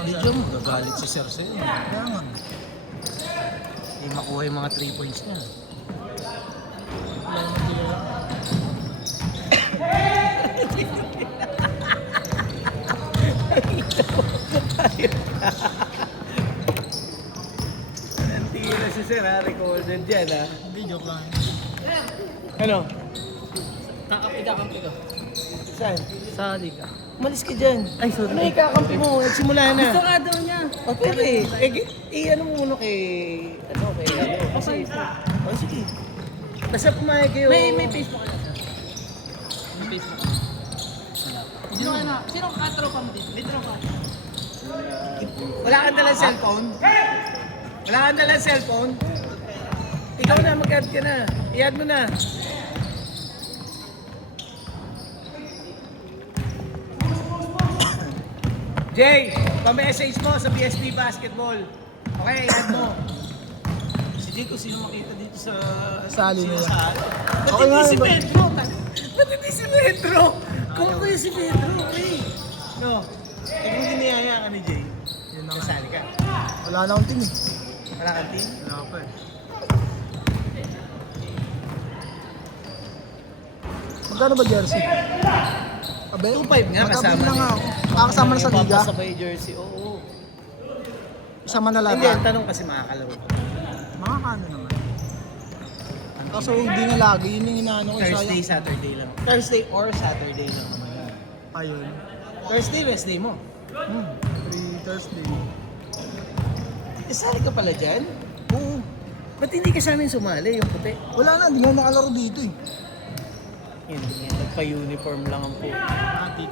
Video mo, gagalit si Sir sa'yo. Kaya nga. Hindi makuha yung mga 3 points niya. Wala naman kilala. Tira si Sir ha, recorded yan ha. Hindi, joke lang. Ano? Kakampi ko. Saan? Sa liga. Umalis ka dyan. Ay, sorry. Ano ikakampi mo? Nagsimula na. Gusto nga daw niya. O pero ano mo muna kay, Okay. O sige. Basta pumayag kayo. May Facebook ka na, sir. May Facebook ka. Sino katropa mo dito? May tropa. Wala kang dalang cellphone? Wala kang dalang cellphone? Ikaw na, mag-add ka na. I-add mo na. Jay, pa-message mo sa BSD Basketball. Okay, i-add mo. Si Jay ko sino makita dito sa... Sali nila. Ba't Okay hindi nga, si ba- Pedro? Ba't hindi si Pedro? Kung ako yung si Pedro, okay. No. Kung hindi niyaya ka ni Jay, Yun na nga. kasali ka. Wala na akong team eh. Wala kang team? Wala pa eh. Magkano ba jersey? Abe, 2.5 nga, kasama na na nga ako. Kakasama na sa liga. Papasabay jersey, oo. Isama na Hindi, ang lahat. tanong kasi makakalaro. Makakano naman. Kaso hindi nga lagi. Yun yung inaano ko. Thursday, sayang. Saturday lang. Thursday or Saturday lang naman. Ayun. Thursday, Wednesday mo. 3 Thursday. Kasali ka pala dyan? Oo. Ba't hindi ka sa amin sumali, yung puti? Wala na, hindi nga nakalaro dito eh. Yun, nagpa-uniform lang ang puti. Ati.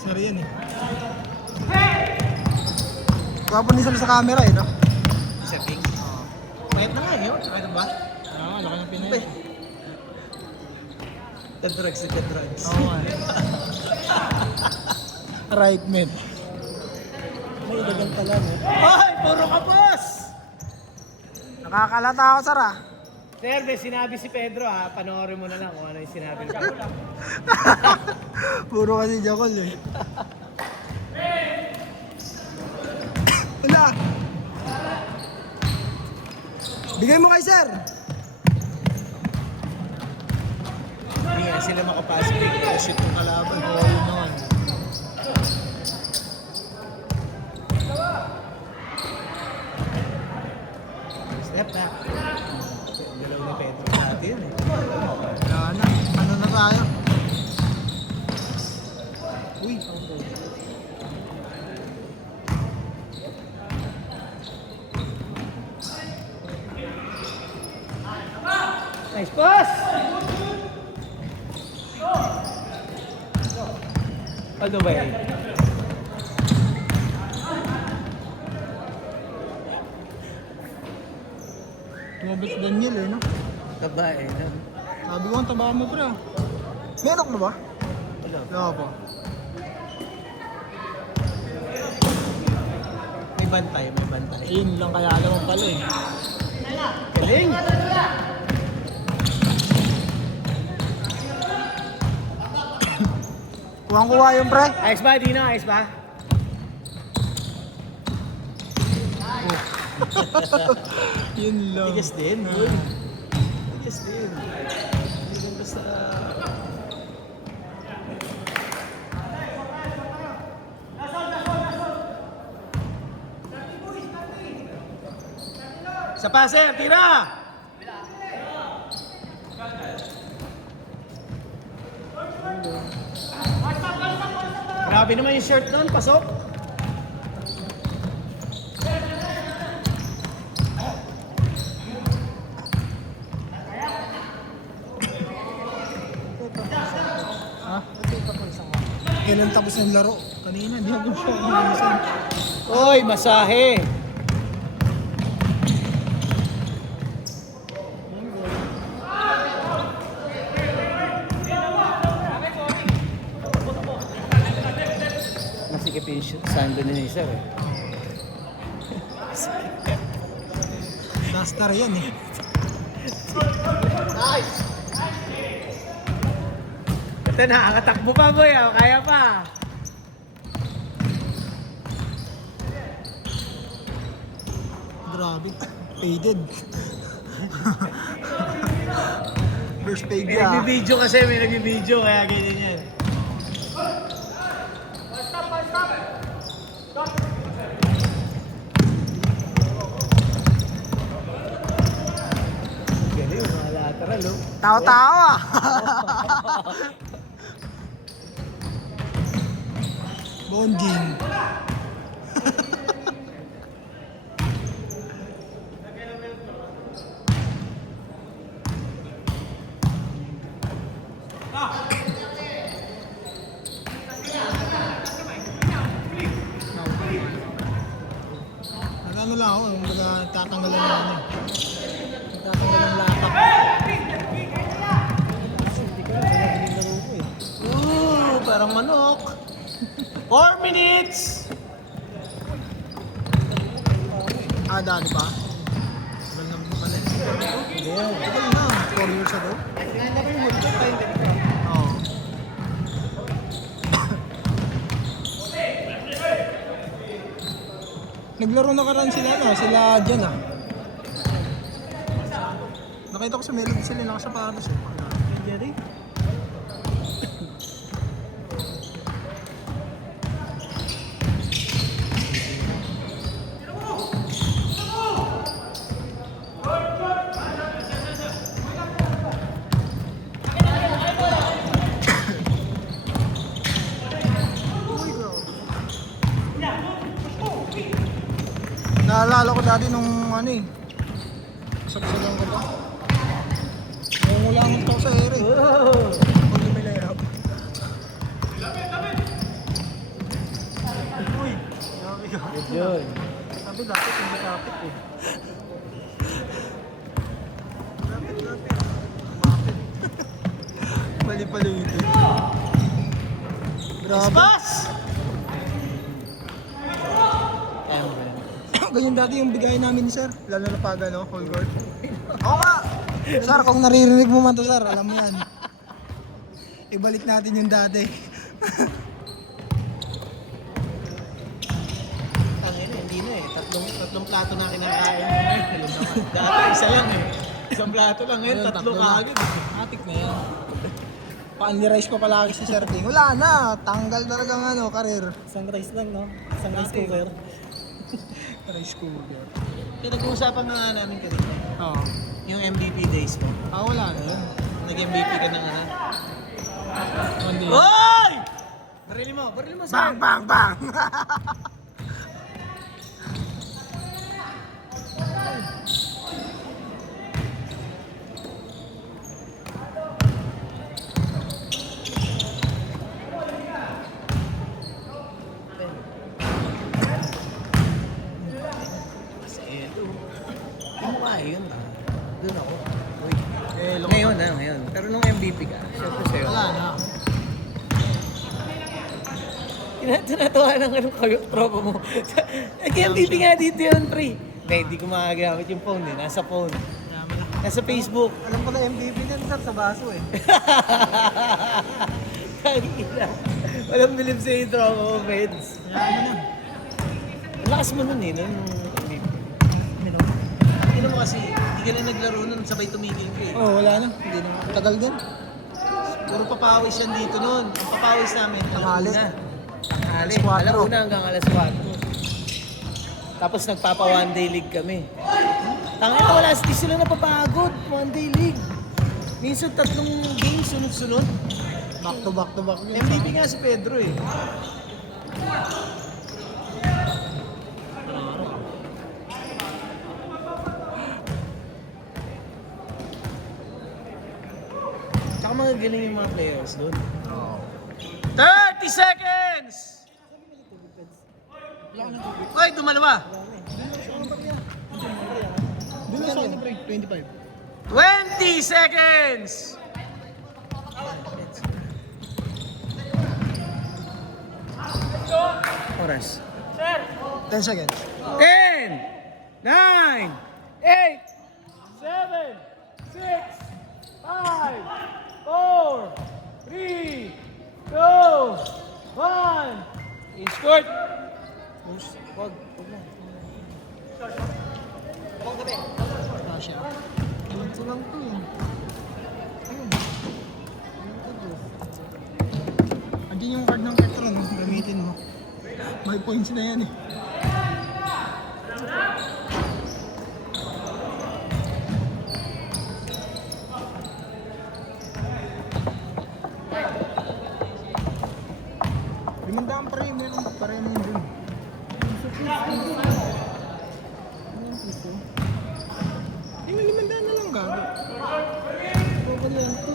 Sir yan eh. Gwapo ni Sir sa camera eh, no? Sir King? Kahit na nga yun, kahit ba? Oo, laki ng Pinay. The-drugs, the-drugs. Oo nga. Right, man. May ilagan pala, no? Hoy! Puro ka, boss! Nakakalata ako, Sir ah. Sir, may sinabi si Pedro ha, panoorin mo na lang kung ano yung sinabi ni Pedro. Puro kasi Jacol eh. Wala. Bigay mo kay Sir. Hindi nga sila makapasok yung shoot ng kalaban. Oo, yun naman. Step na. Galaw ni Pedro natin eh. Wala na. Ano na tayo? Uy. Nice pass! Ano ba yun? Tumabot si Daniel eh, no? Taba eh. No? Sabi ko, ang taba mo pre ah. Meron na ba? Wala. Wala pa. May bantay, may bantay. Ayun lang kaya alam mo pala eh. Galing! Kuwang-kuha yung pre. Ayos ba, Dino? Ayos ba? Yun lang. Tigas din. Tigas din. Hindi lang basta... Sa pase, tira! Grabe naman yung shirt nun, pasok. Ha? Kailan tapos ng laro? Kanina, hindi ako siya. Minsan. Oy, masahe! Masikip yung sando ni Sir eh. Duster yan eh. Ito, nakakatakbo pa boy, oh. Kaya pa. Grabe. Faded. First fade May niya. nagbibideo kasi, may nagbibideo, kaya ganyan yan. Galing, mga lateral, oh. Tao-tao ah. Bonjing. Nag-ano lang ako, tatanggalan lang ano. Tatanggalan ng lapak. Ooh, parang manok. 4 minutes! Ah, dali pa? Tagal na ba pala? Tagal na, 4 years ago. Oo. Naglaro na karan sila, no? Sila dyan, ah. Nakita ko sa Melody sila, nakasapatos eh. Jerry? Naalala ko dati nung ano eh. Sabi-sabihan ko pa. Nangungulangot ako sa ere. Pag may layup. Uy! Yun. Sabi dati hindi kapit eh. Lapit. Kumapit. Mali pala yun. Grabe. Pass! Ganyan dati yung bigay namin, sir. Lalo na pag ano, whole court. Oo nga! Sir, kung naririnig mo man to, sir, alam mo yan. Ibalik natin yung dati. Tangin na, hindi na eh. Tatlong plato na kinakain mo ngayon. Dati isa lang eh. Isang plato lang ngayon, tatlo kaagad. Atik na yan. Pa-unli-rice pa palagi si Sir Ting. Wala na, tanggal talagang ano, karir. Isang rice lang, no? Isang rice cooker. Rice cooker. Kaya nag-uusapan na nga namin kanina. Oo. Yung MVP days mo. Ah, wala na yun. Nag-MVP ka na nga. Hindi. Hoy! Barili mo sir. Bang, bang, bang! Kasi ito. Yung mukha yun ah. Doon ako. Uy. Eh, Ngayon. Pero nung MVP ka, syempre sa'yo. Wala na. Tinatawa lang anong kayo, tropa mo. Nag-MVP nga dito yun, pre. Hindi ko magagamit yung phone eh. Nasa phone. Nasa Facebook. Alam ko na MVP din, sir, sa baso eh. Kagila. Walang bilib sa yung tropa mo, Feds. Yaman na. Ang lakas mo nun eh, nung MVP. Ano mo kasi, hindi ka na naglaro nun, sabay tumigil ka eh. Oh, wala na. Hindi na. Tagal din. Puro papawis yan dito nun. Ang papawis namin, Tanghali. Tanghali. Alas 4. Alauna hanggang alas 4. Tapos nagpapa one day league kami. Tangina, wala di sila napapagod. One day league. Minsan 3 games sunod-sunod. Back to back yun. MVP nga si Pedro eh. Tsaka mga galing yung mga players doon. 30 seconds! Ay, dumalawa! Doon na sa ano, pre? 25. 20 seconds! Oras. 10 seconds. 10, 9, 8, 7, 6, 5, 4, 3, 2, 1. In scored. Wag na. Kasha. Ito lang to eh. Ayun. Andiyan yung card ng Petron, gamitin mo. May points na yan eh. Limandaan pa rin, meron pa rin yun dun. Yung limandaan na lang gago. Bawal yan to.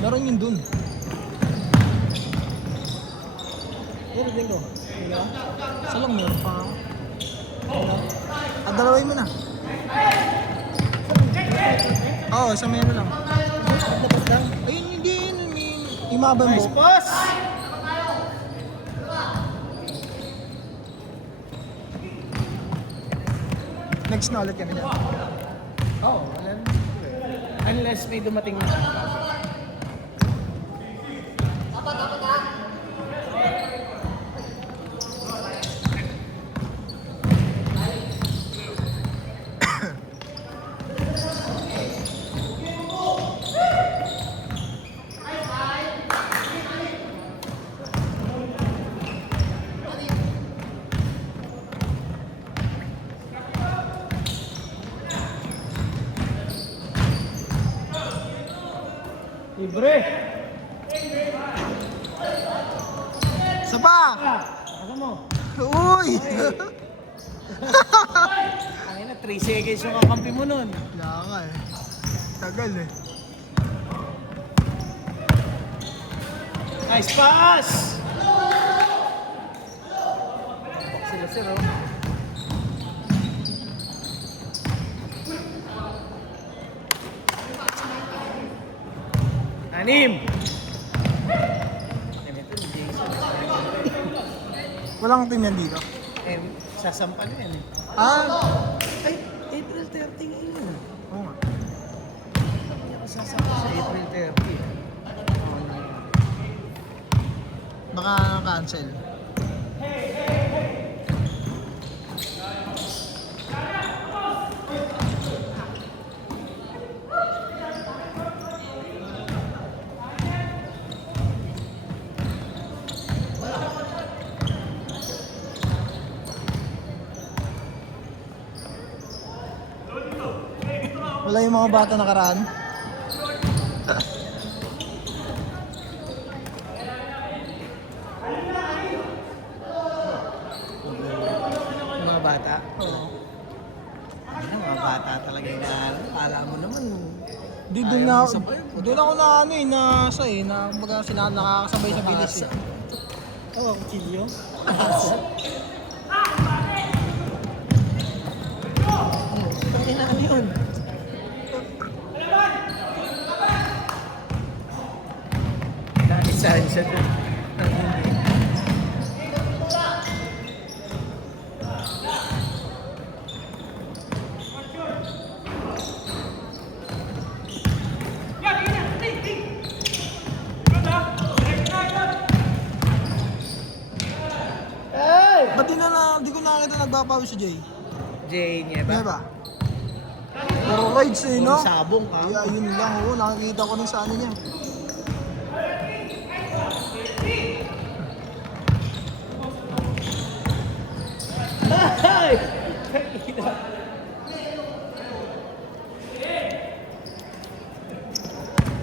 Meron yun dun. Meron din ko. Isa lang meron pa ako. Dalawin mo na. Oo, isa meron lang. Ayun, hindi yun. Imabang Nice, mo. boss! Next na ulit kami dyan. Oo, wala rin. Unless may dumating na. Libre! Isa pa! Ano mo? Uy! Ay na, 3 seconds yung kakampi mo nun. Wala ka eh. Tagal eh. Nice pass! Sila sila. Anim! Walang team yan dito. Eh, sasampa na yan eh. Ah! Ay, April 30 ngayon. Oo nga. Hindi ako sasampa sa April 30. Baka cancel. Wala yung mga bata nakaraan. Yung mga bata. Oo. Ano, mga bata talaga yung akala mo naman. Di doon na, doon ako na ano eh, nasa eh, na baga sila nakakasabay sa bilis eh. Oo, kilyo. Ang ina yun. Naisahan siya doon. Ba't di ko nakakita nagpapawi si Jay? Jay niya Di ba? ba? Puro rides eh, no? Puro sabong ka. Kaya yun lang, oo, nakakita ko rin sa ano niya. Ay!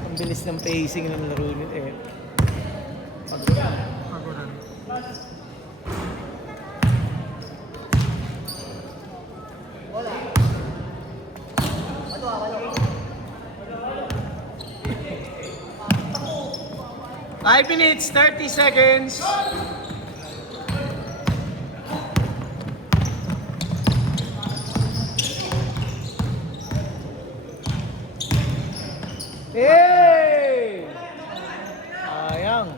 Ang bilis ng pacing ng laro nito eh. Paguran. Five minutes, 30 seconds. Hey! Sayang.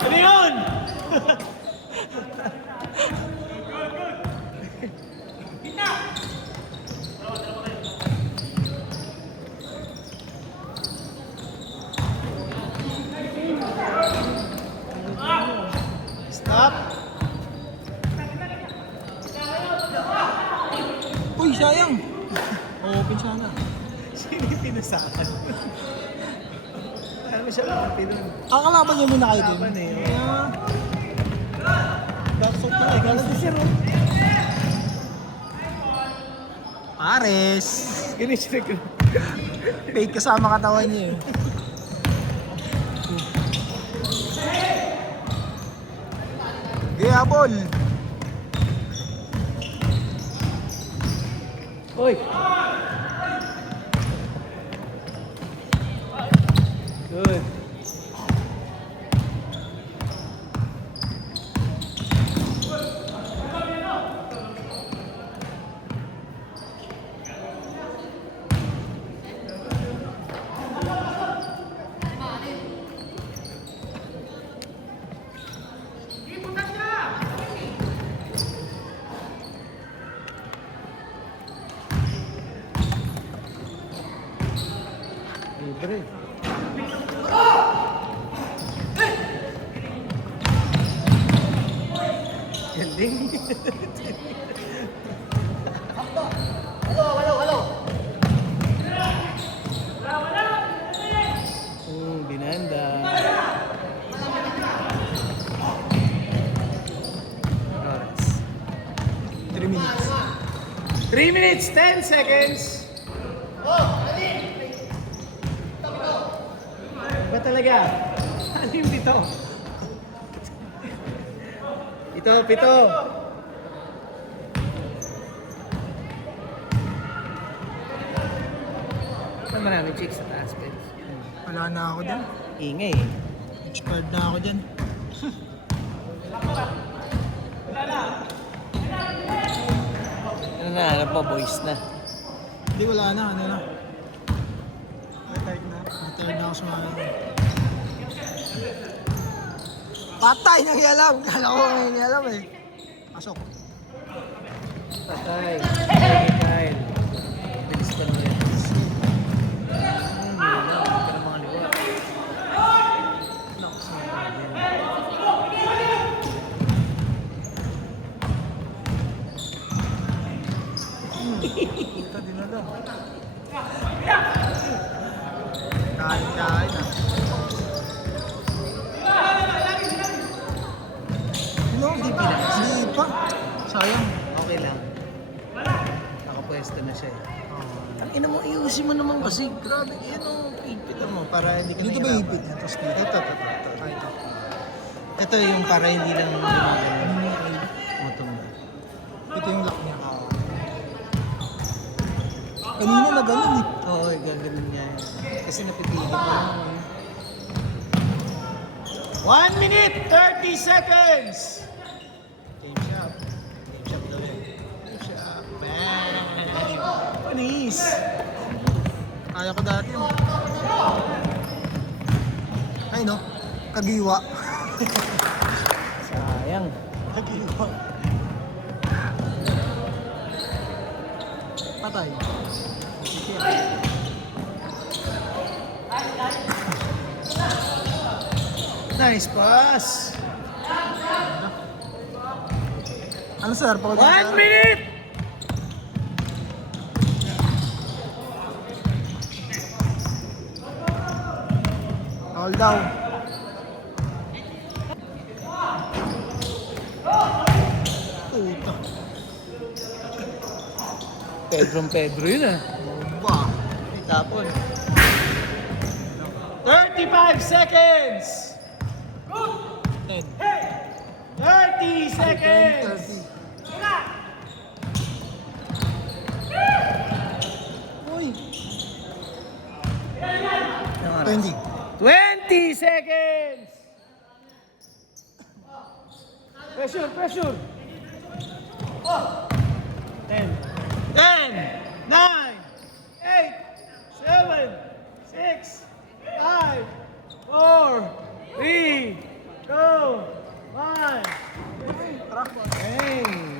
Ano yun? Up. Uy, sayang. Open sana. Sino yung pinasakan? Alam mo siya lang pinun. Ang kalaban niya muna kayo din. Kalaban eh. Backside na eh. Galas na siya ro. Pares. Ganun siya nag- Fake kasama katawan niya eh. Gayabol. Uy! Good. Libre. Galing. Binanda. Oras. 3 minutes. 3 minutes, 10 seconds. Ba talaga? Ano yung pito? Pito. Saan maraming chicks sa taas, Pets? Wala na ako dyan. Ingay. Expired na ako dyan. Ano na, hanap mo, boys na. Hindi, wala na. Ano na. Retired na. Retired na ako sa mga... Patay! Nangialam! Kala ko nangialam eh. Pasok. Patay. Kyle. Bilis ka naman. Kita din na lang. Kain-kain ah. No, hindi pa. Sayang. Okay lang. Nakapwesto na siya eh. Ang ina mo, iusin mo naman kasi grabe, yan o, ipit mo para hindi ka Dito ba nahirapan. ipit niya? Tapos dito. Ito. Ay, ito. Ito yung para hindi lang tumutong. Ito yung lock niya. Kanina na ganun eh. Oo, gaganon niya. Kasi napipili ko lang eh. 1 minute, 30 seconds! Game shop. Game shop daw yan. Game shop. Bang! Panis! Kaya ko dati yun. Ay no, kagiwa. Sayang. Kagiwa. Patay. Nice pass! Ano sir? 1 minute! All down. Puta. Pedro yun ah. Bomba. Tapon. 35 seconds! 10. 30 seconds! 30. Uy. 20. 20 seconds! Pressure! 10, 9, 8, 7, 6, 5, 4, 3, 2, 1. Hey!